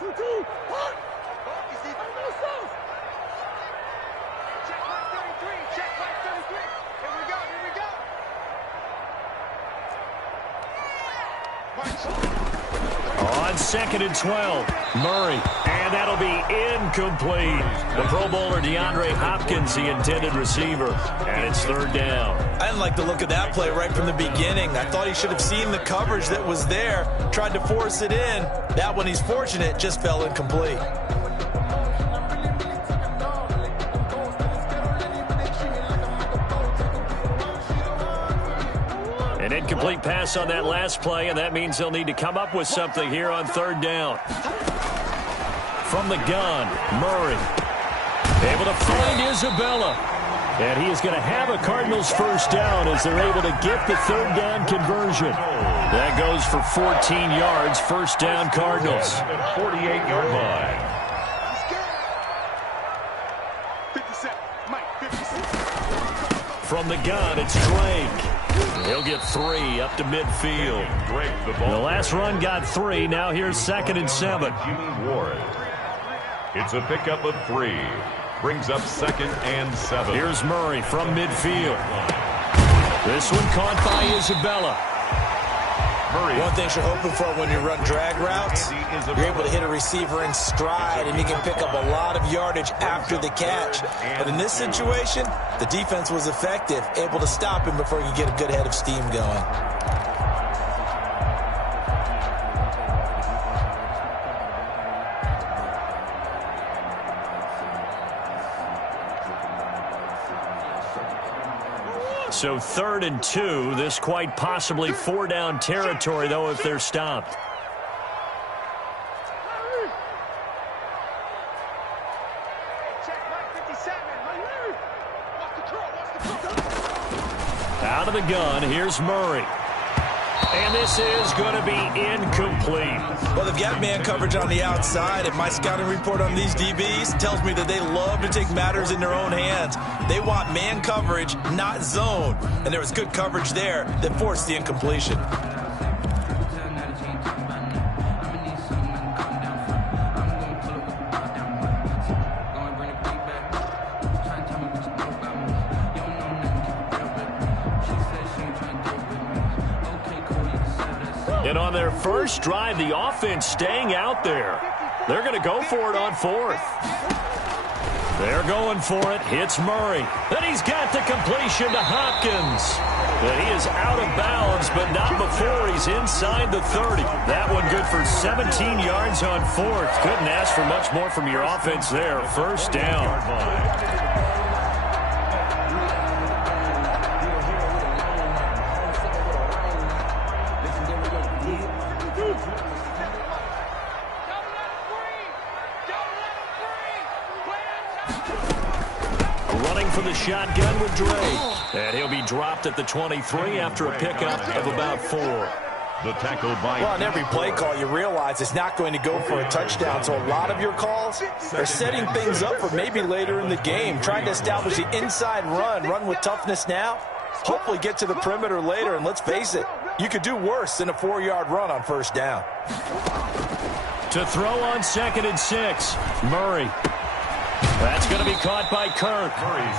On 2nd and 12, Murray, and that'll be incomplete. The Pro Bowler DeAndre Hopkins, the intended receiver, and it's 3rd down. I didn't like the look of that play right from the beginning. I thought he should have seen the coverage that was there, tried to force it in. That one, he's fortunate, just fell incomplete. An incomplete pass on that last play, and that means they'll need to come up with something here on 3rd down. From the gun, Murray. Able to find Isabella. And he is going to have a Cardinals 1st down as they're able to get the 3rd down conversion. That goes for 14 yards, 1st down Cardinals. 48-yard line. From the gun, it's Drake. He'll get 3 up to midfield. The last run got 3. Now here's 2nd and 7. Ward. It's a pickup of 3. Brings up 2nd and 7. Here's Murray from midfield. This one caught by Isabella. Murray. One thing you're hoping for when you run drag routes, you're able to hit a receiver in stride, and you can pick up a lot of yardage after the catch. But in this situation, the defense was effective, able to stop him before you get a good head of steam going. So 3rd and 2. This quite possibly 4-down territory, though, if they're stopped. Out of the gun, here's Murray. And this is going to be incomplete. Well, they've got man coverage on the outside, and my scouting report on these DBs tells me that they love to take matters in their own hands. They want man coverage, not zone. And there was good coverage there that forced the incompletion. And on their first drive, the offense staying out there. They're going to go for it on 4th. They're going for it. Hits Murray. Then he's got the completion to Hopkins. But he is out of bounds, but not before he's inside the 30. That one good for 17 yards on 4th. Couldn't ask for much more from your offense there. 1st down. For the shotgun with Drake. And he'll be dropped at the 23 after a pickup of about 4. The tackle by... Well, on every play call, you realize it's not going to go for a touchdown. So a lot of your calls are setting things up for maybe later in the game, trying to establish the inside run with toughness now, hopefully get to the perimeter later. And let's face it, you could do worse than a 4-yard run on 1st down. To throw on 2nd and 6, Murray. That's going to be caught by Kirk.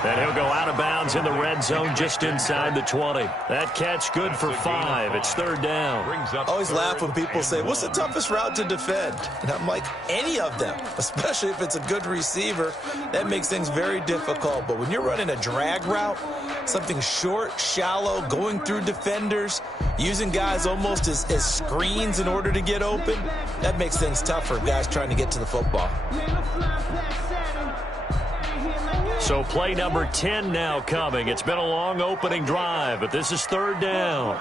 And he'll go out of bounds in the red zone just inside the 20. That catch good for 5. It's 3rd down. I always laugh when people say, what's the toughest route to defend? And I'm like, any of them, especially if it's a good receiver. That makes things very difficult. But when you're running a drag route, something short, shallow, going through defenders, using guys almost as screens in order to get open, that makes things tough for guys trying to get to the football. So play number 10 now coming. It's been a long opening drive, but this is 3rd down.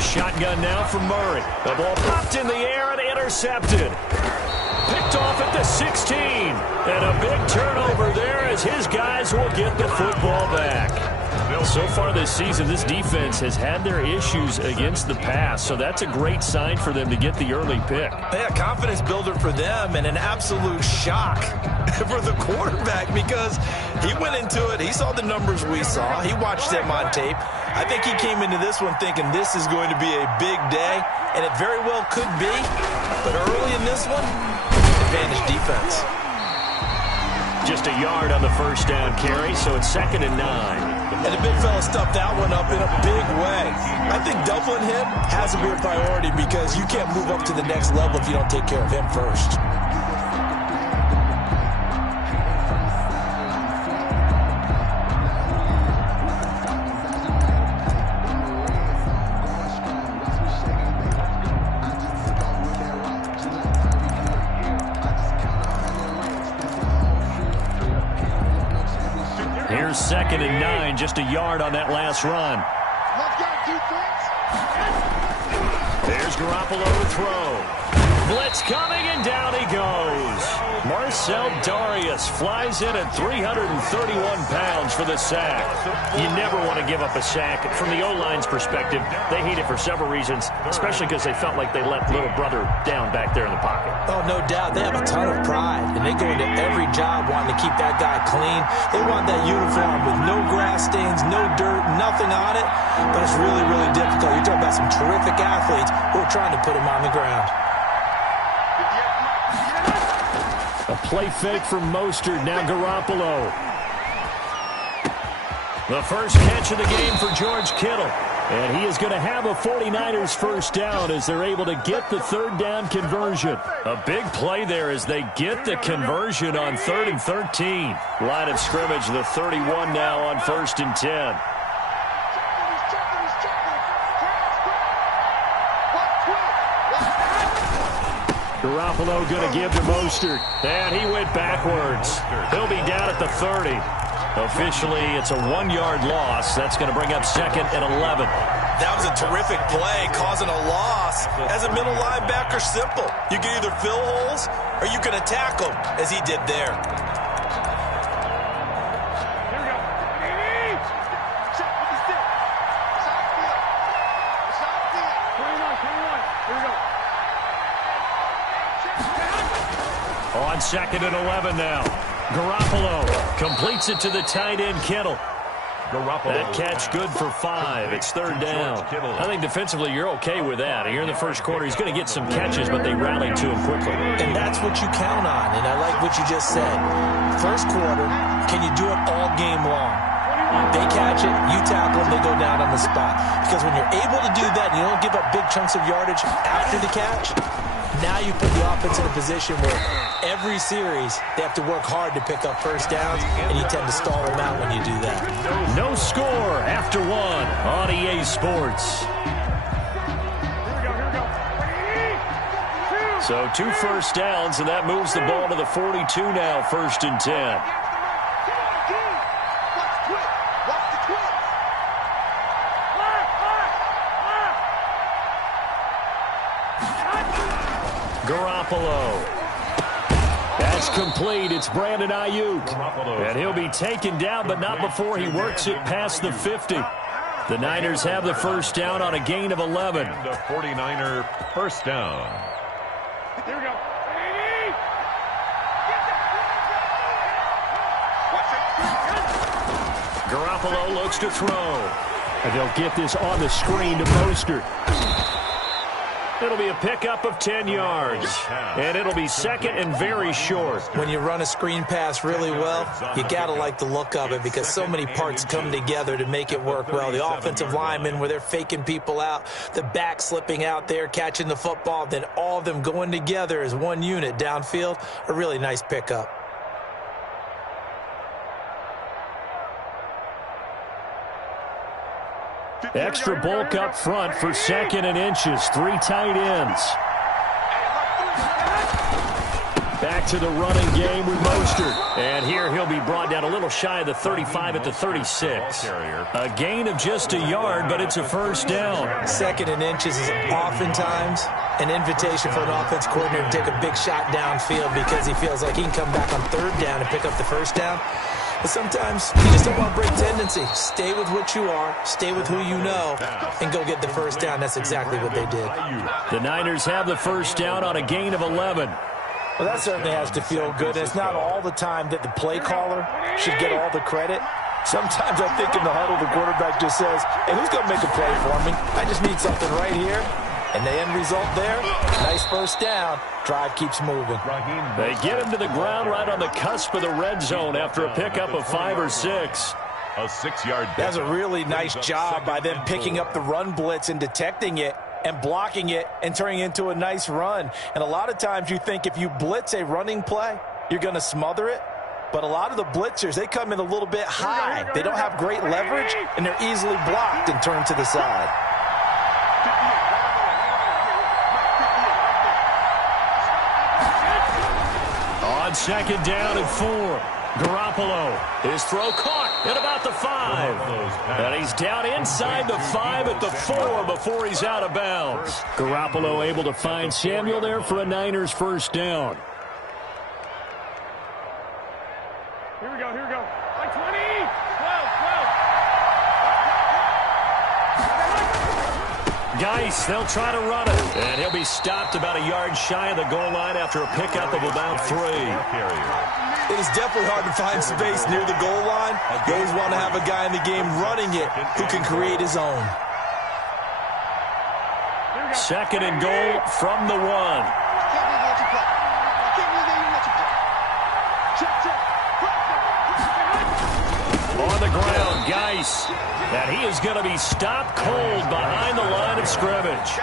Shotgun now from Murray. The ball popped in the air and intercepted. Picked off at the 16. And a big turnover there as his guys will get the football back. So far this season, this defense has had their issues against the pass, so that's a great sign for them to get the early pick. Yeah, confidence builder for them and an absolute shock for the quarterback because he went into it, he saw the numbers we saw, he watched them on tape, I think he came into this one thinking this is going to be a big day, and it very well could be. But early in this one, advantage defense. Just a yard on the first down carry, so it's 2nd and 9. And the big fella stuffed that one up in a big way. I think doubling him has to be a priority because you can't move up to the next level if you don't take care of him first. Here's 2nd and 9, just a yard on that last run. There's Garoppolo to throw. Blitz coming, and down he goes. Marcell Dareus flies in at 331 pounds for the sack. You never want to give up a sack. From the O-line's perspective, they hate it for several reasons, especially because they felt like they let little brother down back there in the pocket. Oh, no doubt. They have a ton of pride, and they go into every job wanting to keep that guy clean. They want that uniform with no grass stains, no dirt, nothing on it. But it's really, really difficult. You're talking about some terrific athletes who are trying to put him on the ground. A play fake from Mostert, now Garoppolo. The first catch of the game for George Kittle. And he is going to have a 49ers first down as they're able to get the third down conversion. A big play there as they get the conversion on 3rd and 13. Line of scrimmage, the 31 now on 1st and 10. Garoppolo going to give to Mostert. And he went backwards. He'll be down at the 30. Officially, it's a 1-yard loss. That's going to bring up 2nd and 11. That was a terrific play, causing a loss. As a middle linebacker, simple. You can either fill holes or you can attack them, as he did there. On 2nd and 11 now. Garoppolo completes it to the tight end, Kittle. That catch good for 5. It's 3rd down. I think defensively you're okay with that. Here in the first quarter, he's going to get some catches, but they rallied to him quickly. And that's what you count on, and I like what you just said. First quarter, can you do it all game long? They catch it, you tackle them, they go down on the spot. Because when you're able to do that and you don't give up big chunks of yardage after the catch, now you put the offense in a position where every series they have to work hard to pick up first downs, and you tend to stall them out when you do that. No score after 1 on EA Sports. So 2 first downs, and that moves the ball to the 42 now, 1st and 10. Garoppolo. That's complete. It's Brandon Ayuk. And he'll be taken down, but not before he works it past the 50. The Niners have the first down on a gain of 11. The 49er first down. Here we go. Garoppolo looks to throw. And they'll get this on the screen to Mostert. It'll be a pickup of 10 yards. And it'll be 2nd and very short. When you run a screen pass really well, you got to like the look of it because so many parts come together to make it work well. The offensive linemen, where they're faking people out, the back slipping out there, catching the football, then all of them going together as one unit downfield, a really nice pickup. Extra bulk up front for 2nd and inches. 3 tight ends. Back to the running game with Mostert. And here he'll be brought down a little shy of the 35 at the 36. A gain of just a yard, but it's a first down. 2nd and inches is oftentimes an invitation for an offense coordinator to take a big shot downfield because he feels like he can come back on 3rd down and pick up the first down. But sometimes you just don't want to break tendency. Stay with what you are, stay with who you know, and go get the first down. That's exactly what they did. The Niners have the first down on a gain of 11. Well, that certainly has to feel good. It's not all the time that the play caller should get all the credit. Sometimes I think in the huddle, the quarterback just says, hey, who's going to make a play for me? I just need something right here. And the end result there, nice first down. Drive keeps moving. They get him to the ground right on the cusp of the red zone after a pickup of 5 or 6. A 6-yard. That's a really nice job by them picking up the run blitz and detecting it and blocking it and turning it into a nice run. And a lot of times you think if you blitz a running play, you're going to smother it. But a lot of the blitzers, they come in a little bit high. They don't have great leverage, and they're easily blocked and turned to the side. On second down and 4. Garoppolo, his throw caught at about the 5. And he's down inside the 5 at the 4 before he's out of bounds. Garoppolo able to find Samuel there for a Niners first down. Here we go, here we go. Like 20, 12, 12. Geis, they'll try to run it. And he'll be stopped about a yard shy of the goal line after a pickup of about 3. It is definitely hard to find space near the goal line. You always want to have a guy in the game running it who can create his own. Second and goal from the 1. On the ground, Geis. And he is going to be stopped cold behind the line of scrimmage.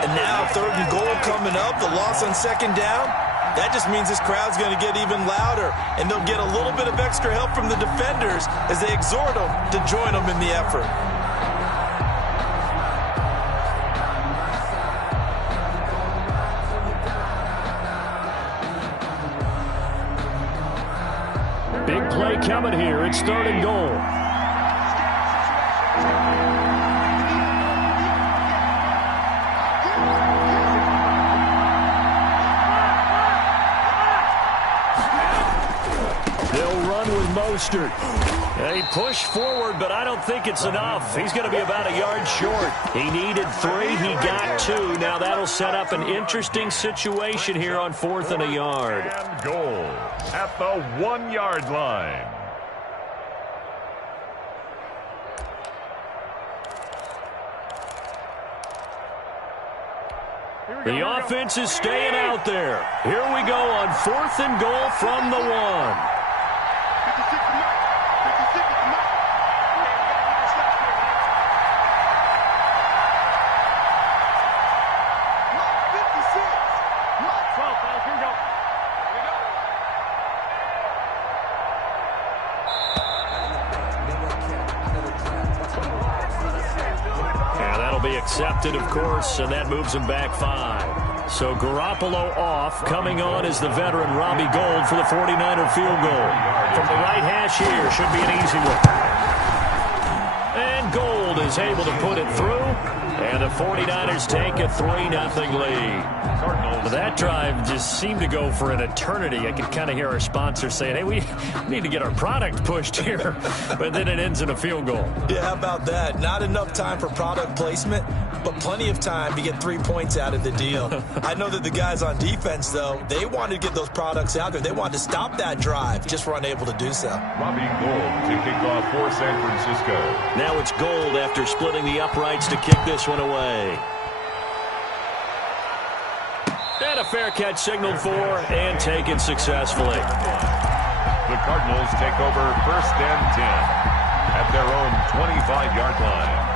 And now third and goal coming up, the loss on second down. That just means this crowd's going to get even louder, and they'll get a little bit of extra help from the defenders as they exhort them to join them in the effort. Big play coming here. It's third and goal. Mostert. They push forward, but I don't think it's enough. He's going to be about a yard short. He needed 3. He got 2. Now that'll set up an interesting situation here on 4th and a yard. And goal at the 1-yard line. The offense is staying out there. Here we go on 4th and goal from the 1. Accepted, of course, and that moves him back 5. So Garoppolo off. Coming on is the veteran Robbie Gould for the 49er field goal. From the right hash here, should be an easy one. And Gould is able to put it through, and the 49ers take a 3-0 lead. That drive just seemed to go for an eternity. I could kind of hear our sponsor saying, hey, we need to get our product pushed here. But then it ends in a field goal. Yeah, how about that? Not enough time for product placement, but plenty of time to get 3 points out of the deal. I know that the guys on defense, though, they wanted to get those products out there. They wanted to stop that drive, just were unable to do so. Robbie Gould to kick off for San Francisco. Now it's Gould after splitting the uprights to kick this one away. And a fair catch signaled for and taken successfully. The Cardinals take over 1st and 10 at their own 25-yard line.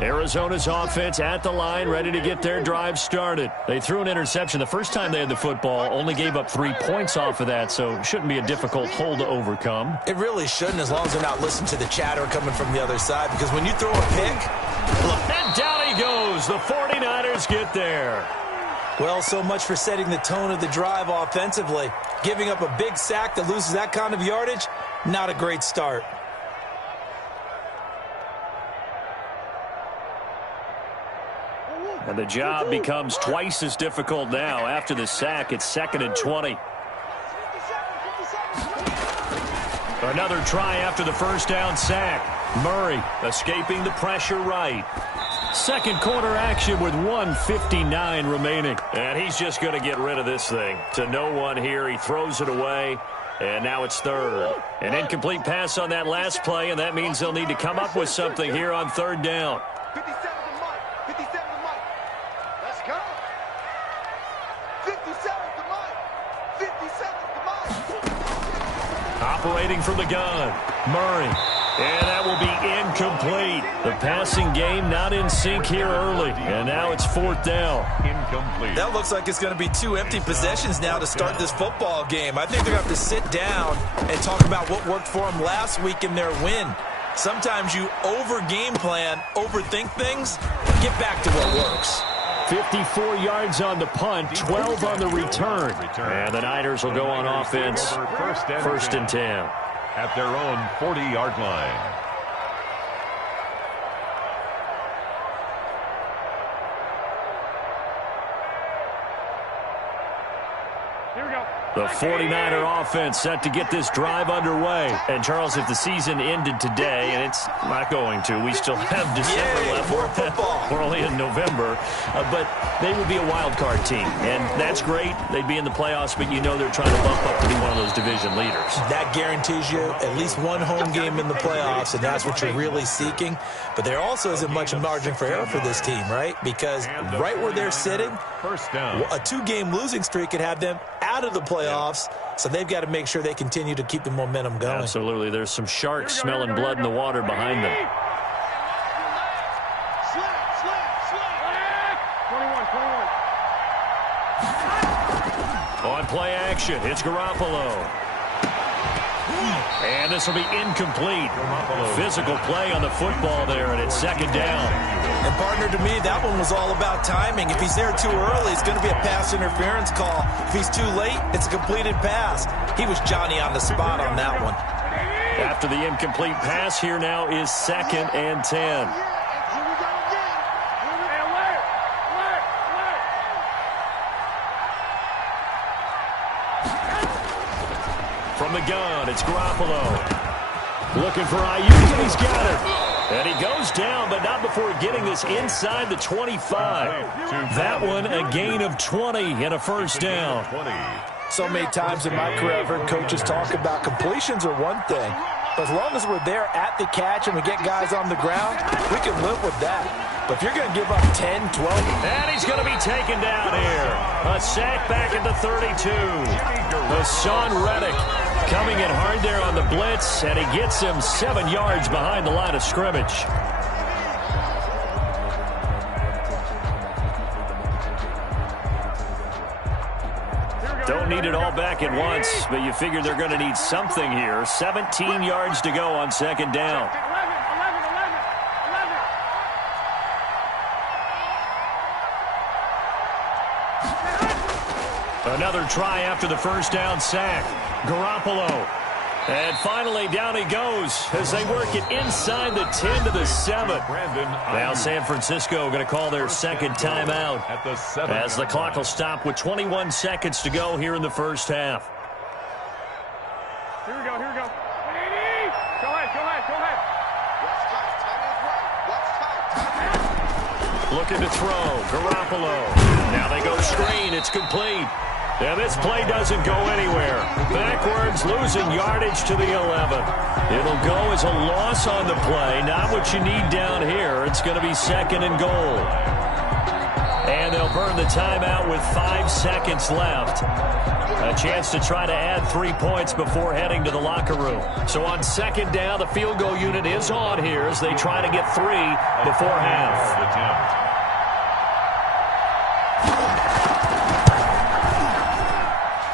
Arizona's offense at the line, ready to get their drive started. They threw an interception the first time they had the football, only gave up 3 points off of that, so shouldn't be a difficult hole to overcome. It really shouldn't, as long as they're not listening to the chatter coming from the other side, because when you throw a pick, look. And down he goes. The 49ers get there. Well, so much for setting the tone of the drive offensively. Giving up a big sack that loses that kind of yardage, not a great start. And the job becomes twice as difficult now. After the sack, it's 2nd and 20. Another try after the first down sack. Murray escaping the pressure right. Second quarter action with 1:59 remaining. And he's just going to get rid of this thing. To no one here. He throws it away. And now it's third. An incomplete pass on that last play, and that means they'll need to come up with something here on third down. 57 to Mike. 57 to Mike. Let's go. 57 to Mike. 57 to Mike. Operating from the gun, Murray. And that will be incomplete. The passing game not in sync here early. And now it's fourth down. Incomplete. That looks like it's going to be 2 empty possessions now to start this football game. I think they're going to have to sit down and talk about what worked for them last week in their win. Sometimes you over-game plan, overthink things, get back to what works. 54 yards on the punt, 12 on the return. And the Niners will go on offense. First and 10. At their own 40-yard line. Here we go. The 49er offense set to get this drive underway. And, Charles, if the season ended today, and it's not going to, we still have December left. More football. We're only in November. But they would be a wild card team. And that's great. They'd be in the playoffs, but you know they're trying to bump up to be one of those division leaders. That guarantees you at least one home game in the playoffs, and that's what you're really seeking. But there also isn't much margin for error for this team, right? Because right where they're sitting, First down. a 2-game losing streak could have them out of the playoffs, so they've got to make sure they continue to keep the momentum going. Absolutely. There's some sharks smelling blood in the water behind them. Slap, slap, slap. 21. On play action, it's Garoppolo. And this will be incomplete. Physical play on the football there, and it's second down. And, partner, to me, that one was all about timing. If he's there too early, it's going to be a pass interference call. If he's too late, it's a completed pass. He was Johnny on the spot on that one. After the incomplete pass, here now is second and 10. Here we go again. Hey, alert! From the gun, it's Garoppolo. Looking for Ayuk, and he's got it. And he goes down, but not before getting this inside the 25. That one, a gain of 20 and a first down. So many times in my career, I've heard coaches talk about completions are one thing. But as long as we're there at the catch and we get guys on the ground, we can live with that. But if you're going to give up 10, 12... And he's going to be taken down here. A sack back at the 32. Hassan Reddick coming in hard there on the blitz, and he gets him 7 yards behind the line of scrimmage. Don't need it all back at once, but you figure they're going to need something here. 17 yards to go on second down. 11. Another try after the first down sack. Garoppolo. And finally, down he goes as they work it inside the 10 to the 7. Now San Francisco going to call their second timeout as the clock will stop with 21 seconds to go here in the first half. Here we go. Go ahead. What's tight? Time is right. What's tight? Looking to throw. Garoppolo. Now they go screen. It's complete. And this play doesn't go anywhere. Backwards, losing yardage to the 11. It'll go as a loss on the play. Not what you need down here. It's going to be second and goal. And they'll burn the timeout with 5 seconds left. A chance to try to add 3 points before heading to the locker room. So on second down, the field goal unit is on here as they try to get 3 before half.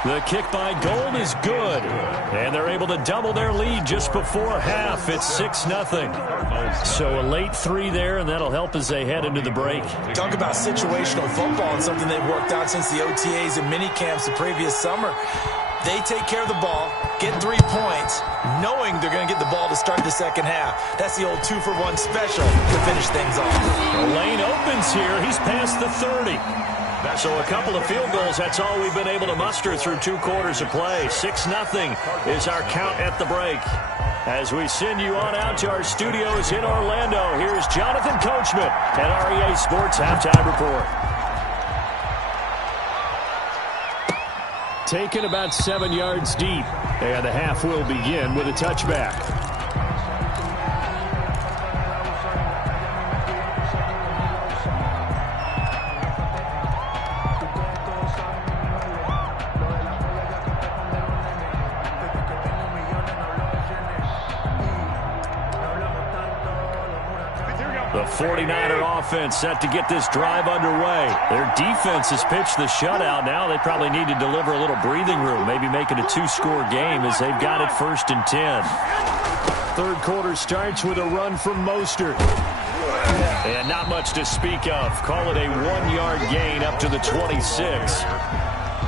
The kick by Gold is good, and they're able to double their lead just before half. It's 6-0. So a late 3 there, and that'll help as they head into the break. Talk about situational football and something they've worked out since the OTAs and mini camps the previous summer. They take care of the ball, get 3 points, knowing they're going to get the ball to start the second half. That's the old 2-for-1 special to finish things off. The lane opens here. He's past the 30. So a couple of field goals, that's all we've been able to muster through 2 quarters of play. 6-0 is our count at the break. As we send you on out to our studios in Orlando, here's Jonathan Coachman at REA Sports Halftime Report. Taken about 7 yards deep, and the half will begin with a touchback. The 49er offense set to get this drive underway. Their defense has pitched the shutout. Now they probably need to deliver a little breathing room, maybe make it a 2-score game as they've got it 1st and 10. Third quarter starts with a run from Mostert. And not much to speak of. Call it a 1-yard gain up to the 26.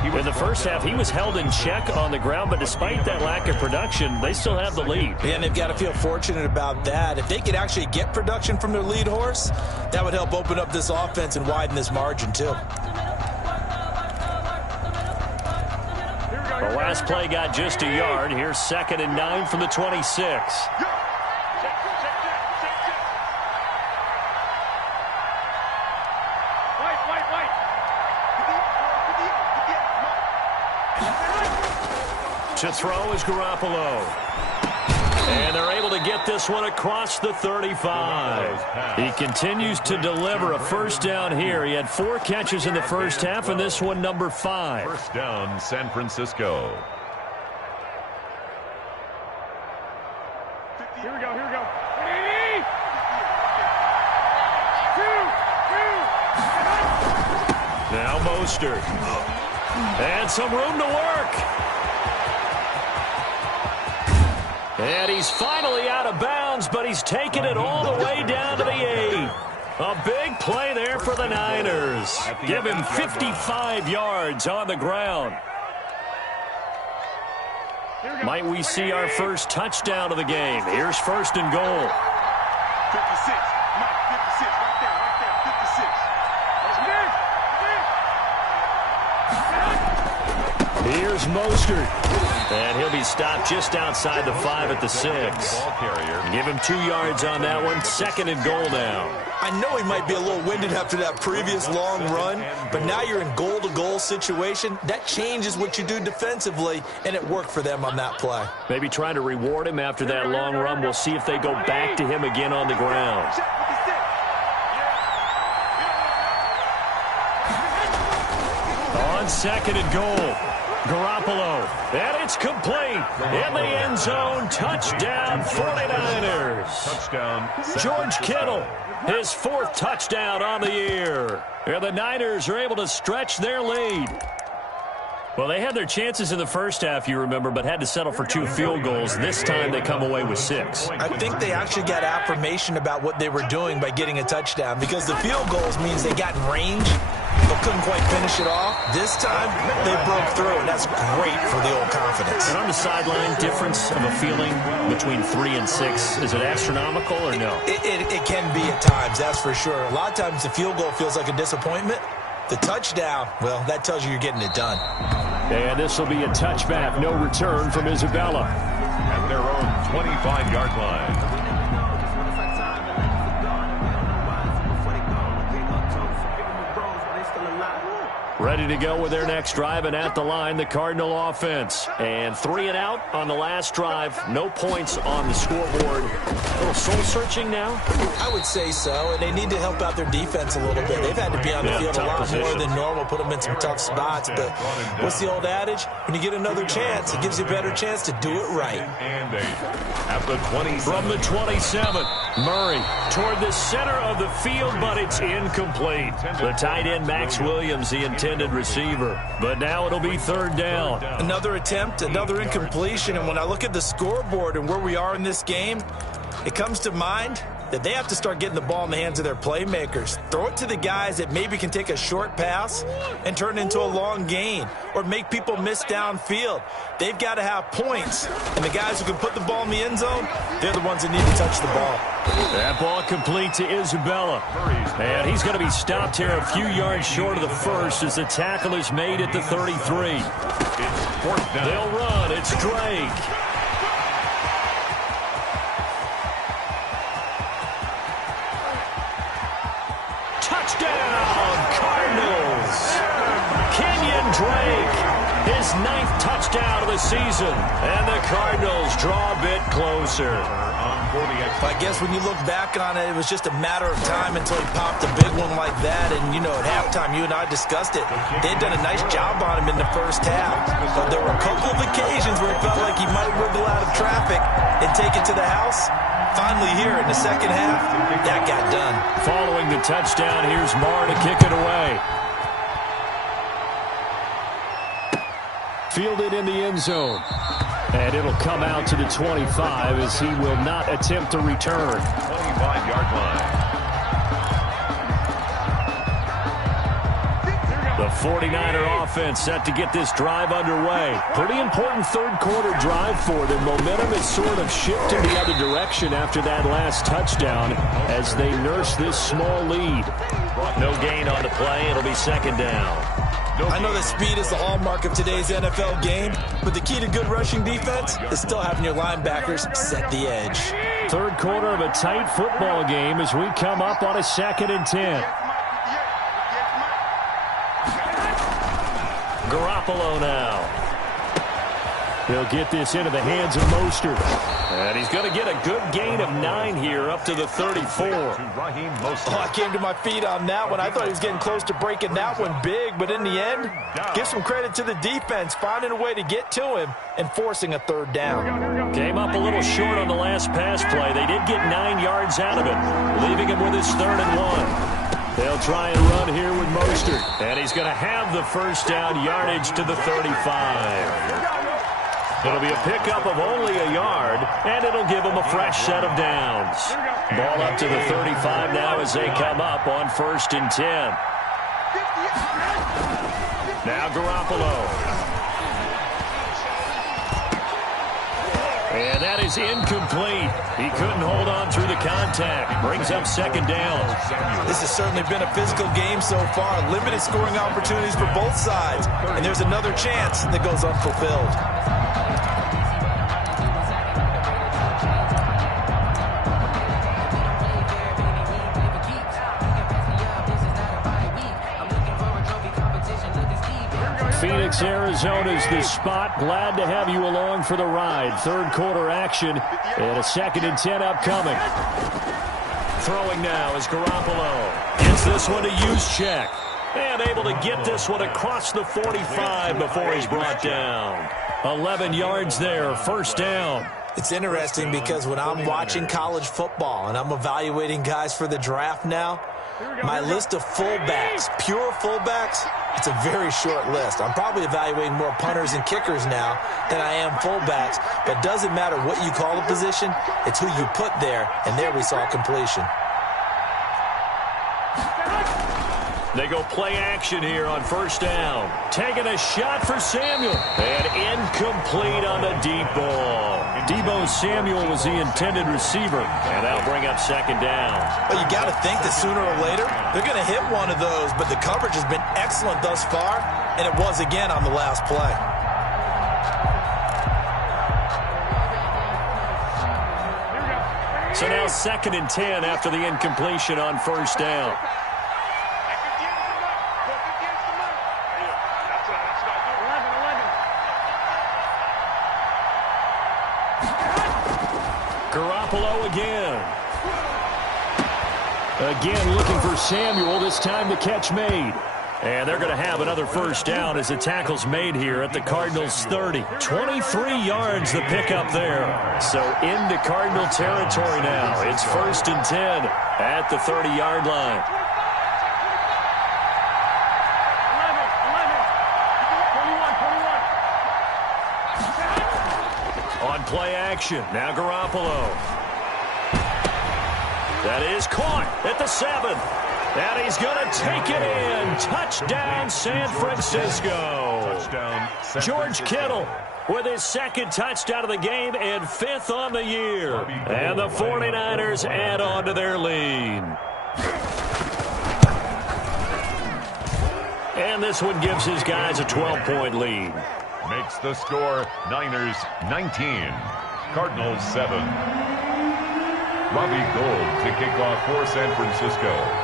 In the first half, he was held in check on the ground, but despite that lack of production, they still have the lead. Yeah, and they've got to feel fortunate about that. If they could actually get production from their lead horse, that would help open up this offense and widen this margin, too. The last play got just a yard. Here's 2nd and 9 from the 26. To throw is Garoppolo. And they're able to get this one across the 35. He continues to deliver a first down here. He had 4 catches in the first half, and this one number 5. First down, San Francisco. Here we go, here we go. Now Mostert. And some room to work. And he's finally out of bounds, but he's taken it all the way down to the 8. A big play there for the Niners. Give him 55 yards on the ground. Might we see our first touchdown of the game? Here's 1st and goal. 56. Mike, 56. Right there, 56. Here's Mostert. And he'll be stopped just outside the 5 at the 6. Give him 2 yards on that one. 2nd and goal now. I know he might be a little winded after that previous long run, but now you're in goal-to-goal situation. That changes what you do defensively, and it worked for them on that play. Maybe trying to reward him after that long run. We'll see if they go back to him again on the ground. On 2nd and goal. Garoppolo, and it's complete in the end zone. Touchdown, 49ers. Touchdown. George Kittle, his 4th touchdown on the year. And the Niners are able to stretch their lead. Well, they had their chances in the first half, you remember, but had to settle for 2 field goals. This time they come away with 6. I think they actually got affirmation about what they were doing by getting a touchdown, because the field goals means they got in range but couldn't quite finish it off. This time, they broke through, and that's great for the old confidence. And on the sideline, difference of a feeling between 3 and 6, is it astronomical or no? It can be at times, that's for sure. A lot of times the field goal feels like a disappointment. The touchdown, well, that tells you you're getting it done. And this will be a touchback, no return from Isabella. At their own 25-yard line. Ready to go with their next drive, and at the line, the Cardinal offense. And 3 and out on the last drive. No points on the scoreboard. A little soul-searching now? I would say so, and they need to help out their defense a little bit. They've had to be on the field a lot more than normal, put them in some tough spots. But what's the old adage? When you get another chance, it gives you a better chance to do it right. And 8 at the 27. From the 27, Murray toward the center of the field, but it's incomplete. The tight end, Max Williams, the intended receiver. But now it'll be 3rd down. Another attempt, another incompletion, and when I look at the scoreboard and where we are in this game, it comes to mind that they have to start getting the ball in the hands of their playmakers. Throw it to the guys that maybe can take a short pass and turn it into a long gain or make people miss downfield. They've got to have points, and the guys who can put the ball in the end zone, they're the ones that need to touch the ball. That ball complete to Isabella. And he's going to be stopped here a few yards short of the first as the tackle is made at the 33. It's 4th down. They'll run. It's Drake. Drake, his 9th touchdown of the season. And the Cardinals draw a bit closer. I guess when you look back on it, it was just a matter of time until he popped a big one like that. And, you know, at halftime, you and I discussed it. They'd done a nice job on him in the first half. But there were a couple of occasions where it felt like he might wiggle out of traffic and take it to the house. Finally here in the second half, that got done. Following the touchdown, here's Marr to kick it away. Fielded in the end zone. And it'll come out to the 25 as he will not attempt to return. 25-yard line. The 49er offense set to get this drive underway. Pretty important third quarter drive for them. Momentum has sort of shifted the other direction after that last touchdown as they nurse this small lead. No gain on the play. It'll be second down. I know that speed is the hallmark of today's NFL game, but the key to good rushing defense is still having your linebackers set the edge. Third quarter of a tight football game as we come up on a 2nd and 10. Garoppolo now. He'll get this into the hands of Mostert. And he's going to get a good gain of 9 here up to the 34. I came to my feet on that one. I thought he was getting close to breaking that one big, but in the end, give some credit to the defense, finding a way to get to him and forcing a third down. Came up a little short on the last pass play. They did get 9 yards out of it, leaving him with his 3rd and 1. They'll try and run here with Mostert. And he's going to have the first down yardage to the 35. It'll be a pickup of only a yard, and it'll give them a fresh set of downs. Ball up to the 35 now as they come up on 1st and 10. Now Garoppolo. And that is incomplete. He couldn't hold on through the contact. Brings up 2nd down. This has certainly been a physical game so far. Limited scoring opportunities for both sides. And there's another chance that goes unfulfilled. Phoenix, Arizona's the spot. Glad to have you along for the ride. Third quarter action and a 2nd and 10 upcoming. Throwing now is Garoppolo. Gets this one to Juszczyk. And able to get this one across the 45 before he's brought down. 11 yards there, first down. It's interesting because when I'm watching college football and I'm evaluating guys for the draft now, my list of fullbacks, pure fullbacks, it's a very short list. I'm probably evaluating more punters and kickers now than I am fullbacks, but it doesn't matter what you call the position, it's who you put there, and there we saw completion. They go play action here on first down. Taking a shot for Samuel. And incomplete on the deep ball. Deebo Samuel was the intended receiver. And that'll bring up 2nd down. Well, you got to think that sooner or later, they're going to hit one of those. But the coverage has been excellent thus far. And it was again on the last play. So now 2nd and 10 after the incompletion on first down. Garoppolo again. Again looking for Samuel, this time the catch made. And they're going to have another first down as the tackle's made here at the Cardinals' 30. 23 yards the pickup there. So into Cardinal territory now. It's 1st and 10 at the 30-yard line. 11, 21. On play action, now Garoppolo. That is caught at the 7. And he's going to take it in. Touchdown, San Francisco. George Kittle with his 2nd touchdown of the game and 5th on the year. And the 49ers add on to their lead. And this one gives his guys a 12-point lead. Makes the score Niners 19, Cardinals 7. Robbie Gould to kick off for San Francisco.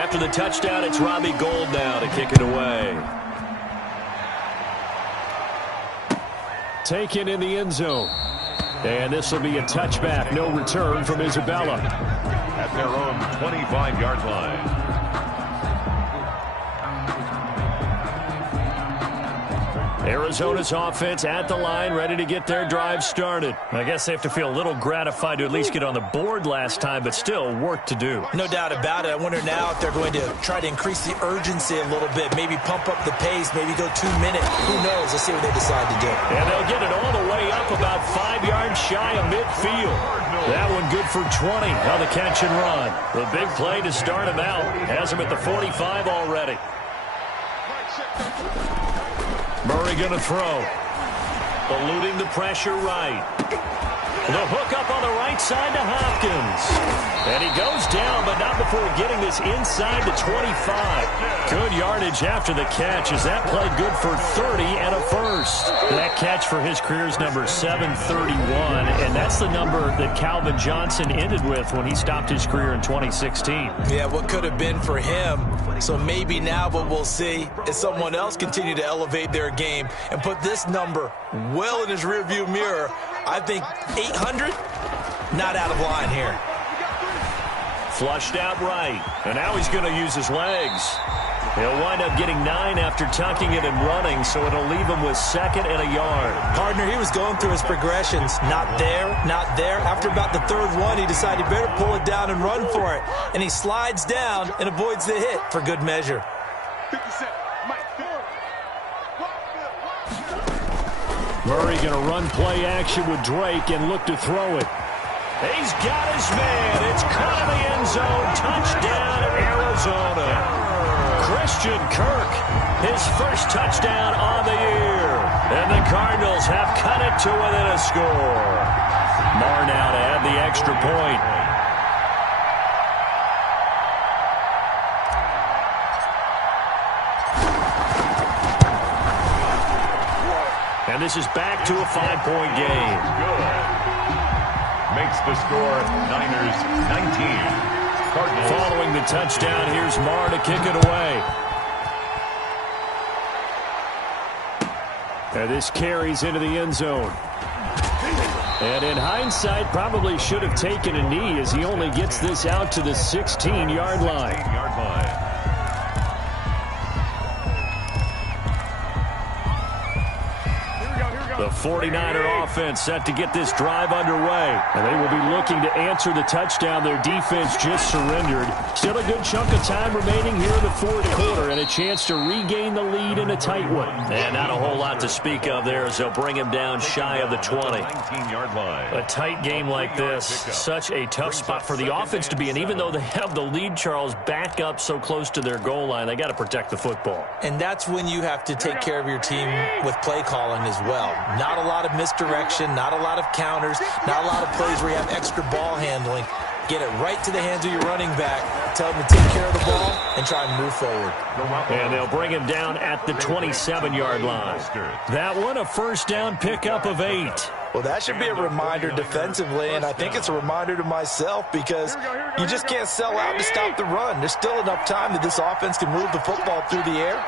After the touchdown, it's Robbie Gould now to kick it away. Taken in the end zone. And this will be a touchback. No return from Isabella. At their own 25-yard line. Arizona's offense at the line, ready to get their drive started. I guess they have to feel a little gratified to at least get on the board last time, but still work to do. No doubt about it. I wonder now if they're going to try to increase the urgency a little bit, maybe pump up the pace, maybe go 2 minutes. Who knows? Let's see what they decide to do. And they'll get it all the way up about 5 yards shy of midfield. That one good for 20 on the catch and run. The big play to start him out. Has him at the 45 already. Murray going to throw. Eluding the pressure right. The hook up on the right side to Hopkins. And he goes down, but not before getting this inside the 25. Good yardage after the catch as that play good for 30 and a first. That catch for his career is number 731, and that's the number that Calvin Johnson ended with when he stopped his career in 2016. Yeah, what could have been for him. So maybe now what we'll see is someone else continue to elevate their game and put this number well in his rearview mirror. I think 800, not out of line here. Flushed out right, and now he's going to use his legs. He'll wind up getting 9 after tucking it and running, so it'll leave him with 2nd and a yard. Partner, he was going through his progressions. Not there, not there. After about the 3rd one, he decided he better pull it down and run for it. And he slides down and avoids the hit for good measure. 57, Mike. Murray going to run play action with Drake and look to throw it. He's got his man. It's caught in the end zone. Touchdown, Arizona. Christian Kirk, his first touchdown on the year. And the Cardinals have cut it to within a score. Marr now to add the extra point. And this is back to a 5-point game. Good. Makes the score Niners 19. Cardinals. Following the touchdown, here's Marr to kick it away. And this carries into the end zone. And in hindsight, probably should have taken a knee as he only gets this out to the 16-yard line. The 49er offense set to get this drive underway. And they will be looking to answer the touchdown their defense just surrendered. Still a good chunk of time remaining here in the 4th quarter and a chance to regain the lead in a tight one. And not a whole lot to speak of there as they'll bring him down shy of the 20. 19-yard line. A tight game like this, such a tough spot for the offense to be in. Even though they have the lead, Charles, back up so close to their goal line, they got to protect the football. And that's when you have to take care of your team with play calling as well. Not a lot of misdirection, not a lot of counters, not a lot of plays where you have extra ball handling. Get it right to the hands of your running back. Tell them to take care of the ball and try and move forward. And they'll bring him down at the 27-yard line. That one, a first down pickup of 8. Well, that should be a reminder defensively, and I think it's a reminder to myself because you just can't sell out to stop the run. There's still enough time that this offense can move the football through the air,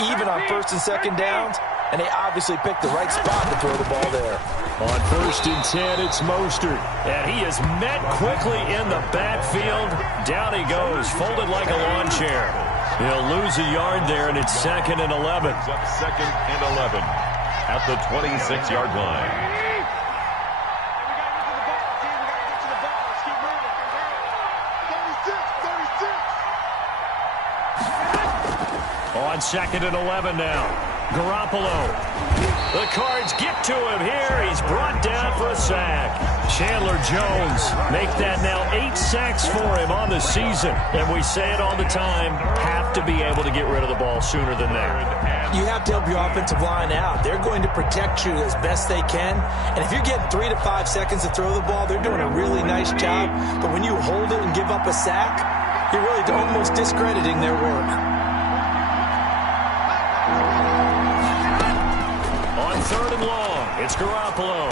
even on 1st and 2nd downs. And they obviously picked the right spot to throw the ball there. On 1st and 10, it's Mostert. And he is met quickly in the backfield. Down he goes, folded like a lawn chair. He'll lose a yard there, and it's 2nd and 11. Up 2nd and 11 at the 26-yard line. On 2nd and 11 now. Garoppolo. The Cards get to him here. He's brought down for a sack. Chandler Jones make that now 8 sacks for him on the season. And we say it all the time, have to be able to get rid of the ball sooner than that. You have to help your offensive line out. They're going to protect you as best they can. And if you're getting 3 to 5 seconds to throw the ball, they're doing a really nice job. But when you hold it and give up a sack, you're really almost discrediting their work. 3rd and long, it's Garoppolo.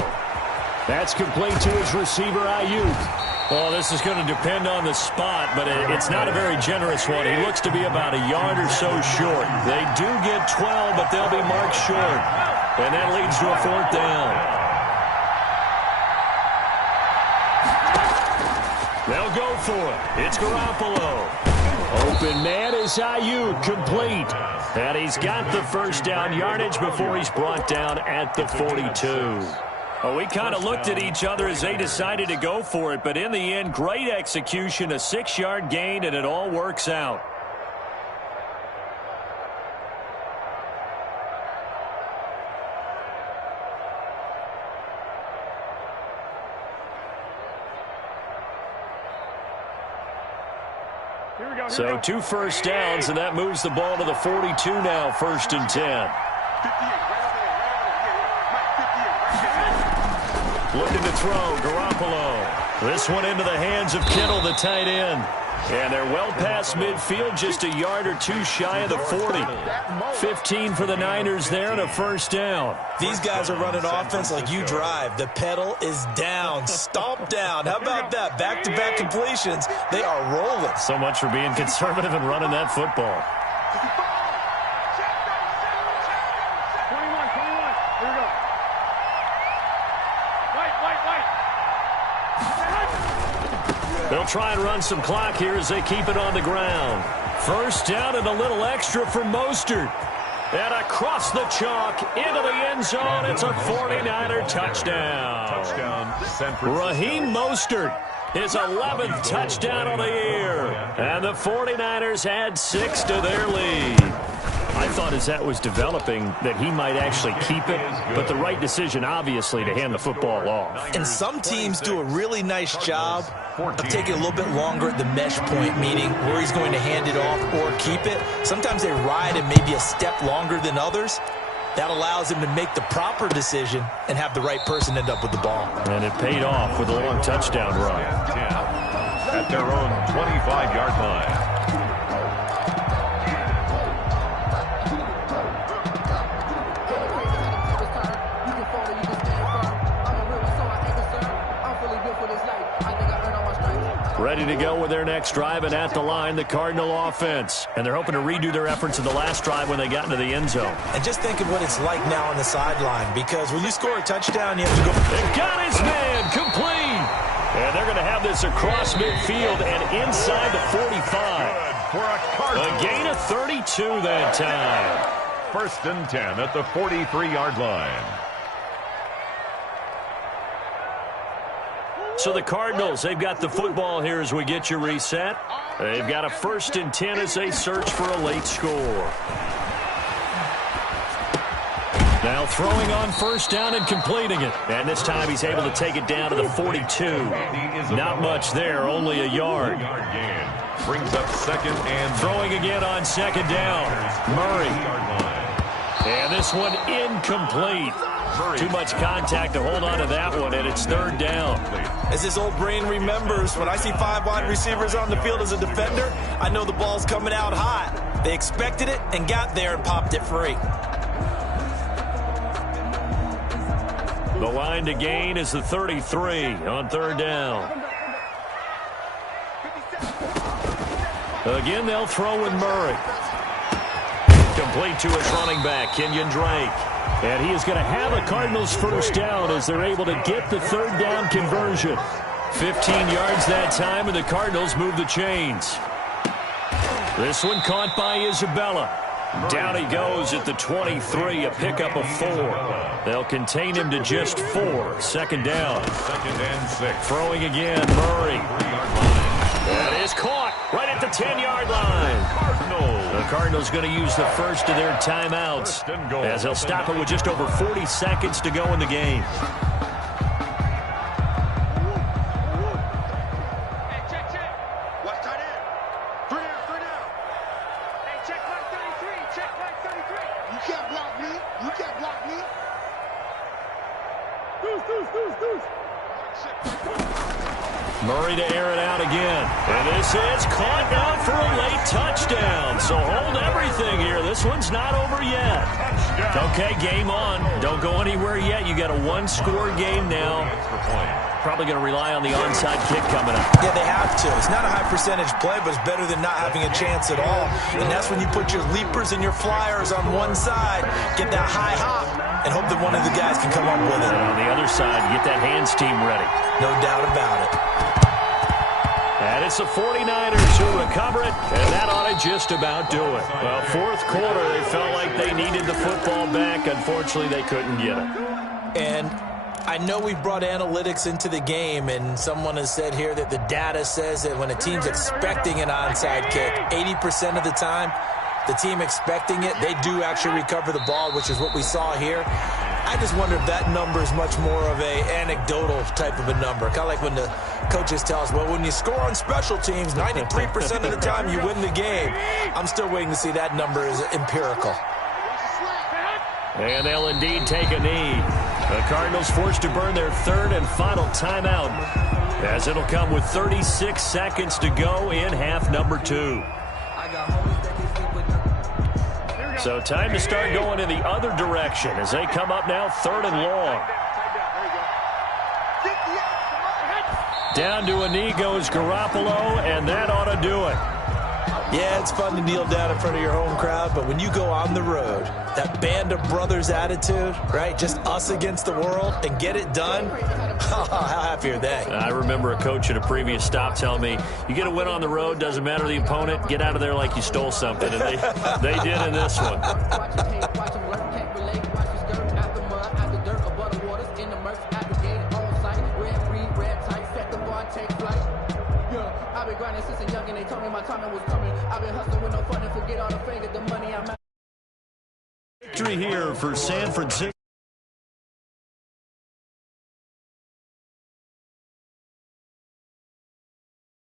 That's complete to his receiver, Ayuk. Well, this is going to depend on the spot, but it's not a very generous one. He looks to be about a yard or so short. They do get 12, but they'll be marked short. And that leads to a 4th down. They'll go for it. It's Garoppolo. Open man is Ayuk, complete. And he's got the 1st down yardage before he's brought down at the 42. Well, we kind of looked at each other as they decided to go for it, but in the end, great execution, a 6-yard gain, and it all works out. So 2 first downs, and that moves the ball to the 42 now, 1st and 10. Looking to throw, Garoppolo. This one into the hands of Kittle, the tight end. And they're well past midfield, just a yard or 2 shy of the 40. 15 for the Niners there and a 1st down. These guys are running offense like you drive. The pedal is down, stomp down. How about that? Back-to-back completions. They are rolling. So much for being conservative and running that football. 21. Here we go. They'll try and run some clock here as they keep it on the ground. 1st down and a little extra for Mostert. And across the chalk into the end zone. It's a 49er touchdown. Raheem Mostert, his 11th touchdown of the year. And the 49ers add 6 to their lead. I thought as that was developing that he might actually keep it, but the right decision, obviously, to hand the football off. And some teams do a really nice job of taking a little bit longer at the mesh point, meaning where he's going to hand it off or keep it. Sometimes they ride it maybe a step longer than others. That allows him to make the proper decision and have the right person end up with the ball. And it paid off with a long touchdown run. At their own 25-yard line. Ready to go with their next drive, and at the line, the Cardinal offense. And they're hoping to redo their efforts in the last drive when they got into the end zone. And just think of what it's like now on the sideline, because when you score a touchdown, you have to go. They got his man, complete. And they're going to have this across midfield and inside the 45. A gain of 32 that time. 1st and 10 at the 43-yard line. So the Cardinals, they've got the football here as we get you reset. They've got a 1st and 10 as they search for a late score. Now throwing on 1st down and completing it. And this time he's able to take it down to the 42. Not much there, only a yard. Brings up 2nd and throwing again on 2nd down. Murray. And this one incomplete. Too much contact to hold on to that one, and it's 3rd down. As his old brain remembers, when I see 5 wide receivers on the field as a defender, I know the ball's coming out hot. They expected it and got there and popped it free. The line to gain is the 33 on 3rd down. Again, they'll throw with Murray. Complete to his running back, Kenyon Drake. And he is going to have a Cardinals 1st down as they're able to get the 3rd down conversion. 15 yards that time, and the Cardinals move the chains. This one caught by Isabella. Down he goes at the 23, a pickup of 4. They'll contain him to just 4. 2nd down. 2nd and 6. Throwing again, Murray. That is caught right at the 10-yard line. The Cardinals going to use the first of their timeouts as they'll stop it with just over 40 seconds to go in the game. Murray to air it out again. And this is caught now for a late touchdown. So hold everything here. This one's not over yet. Okay, game on. Don't go anywhere yet. You got a 1-score game now. probably going to rely on the onside kick coming up. Yeah, they have to. It's not a high percentage play, but it's better than not having a chance at all. And that's when you put your leapers and your flyers on one side, get that high hop, and hope that one of the guys can come up with it. And on the other side, get that hands team ready. No doubt about it. And it's the 49ers who recover it, and that ought to just about do it. Well, fourth quarter, they felt like they needed the football back. Unfortunately, they couldn't get it. And I know we've brought analytics into the game, and someone has said here that the data says that when a team's expecting an onside kick, 80% of the time, the team expecting it, they do actually recover the ball, which is what we saw here. I just wonder if that number is much more of a anecdotal type of a number. Kind of like when the coaches tell us, well, when you score on special teams, 93% of the time you win the game. I'm still waiting to see that number is empirical. And they'll indeed take a knee. The Cardinals forced to burn their third and final timeout, as it'll come with 36 seconds to go in half number 2. So time to start going in the other direction as they come up now 3rd and long. Down to a knee goes Garoppolo, and that ought to do it. Yeah, it's fun to kneel down in front of your home crowd, but when you go on the road, that band of brothers attitude, right, just us against the world, and get it done, how happy are they? I remember a coach at a previous stop telling me, you get a win on the road, doesn't matter the opponent, get out of there like you stole something, and they did in this one. Victory here for San Francisco.